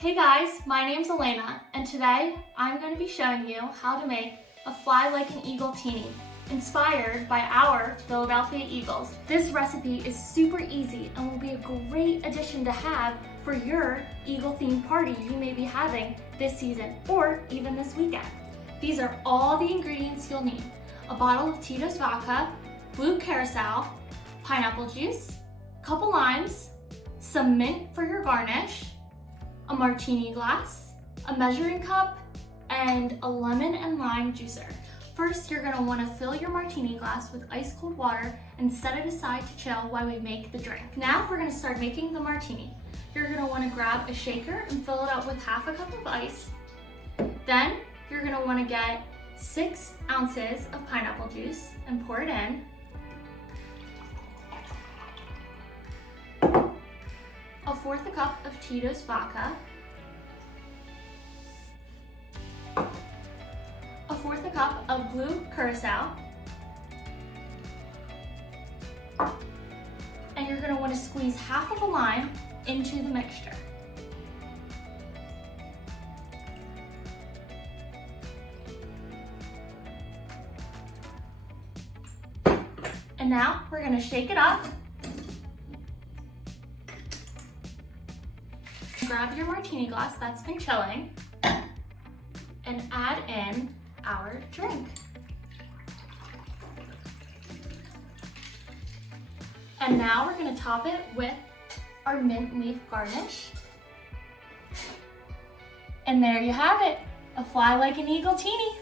Hey guys, my name's Elena, and today I'm going to be showing you how to make a Fly Like an Eagle Teeny, inspired by our Philadelphia Eagles. This recipe is super easy and will be a great addition to have for your Eagle-themed party you may be having this season or even this weekend. These are all the ingredients you'll need: a bottle of Tito's vodka, blue curacao, pineapple juice, a couple limes, some mint for your garnish, a martini glass, a measuring cup, and a lemon and lime juicer. First, you're gonna wanna fill your martini glass with ice cold water and set it aside to chill while we make the drink. Now we're gonna start making the martini. You're gonna wanna grab a shaker and fill it up with half a cup of ice. Then you're gonna wanna get 6 ounces of pineapple juice and pour it in. A fourth a cup of Tito's vodka, a fourth a cup of blue curacao, and you're going to want to squeeze half of a lime into the mixture. And now we're going to shake it up. Grab your martini glass that's been chilling and add in our drink. And now we're going to top it with our mint leaf garnish. And there you have it, a Fly Like an Eagle Teeny.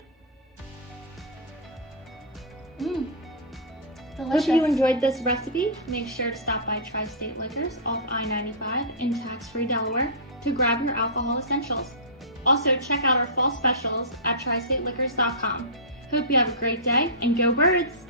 Delicious. Hope you enjoyed this recipe. Make sure to stop by Tri-State Liquors off I-95 in tax-free Delaware to grab your alcohol essentials. Also, check out our fall specials at tristatelicquors.com. Hope you have a great day and go Birds!